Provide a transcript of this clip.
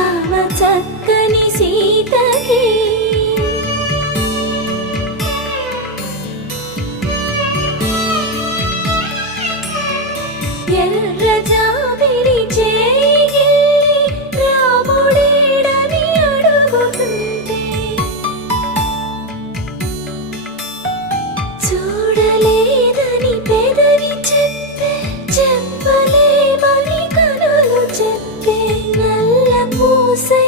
రామ చక్కని సీతకి ఎర్ర జాబిలి చేయి రాముడేడని అడుగుతుంటే చూడలేదని పెదవి చెప్పే చెప్పలేమని కనులు చెప్పే నల్ల పూసై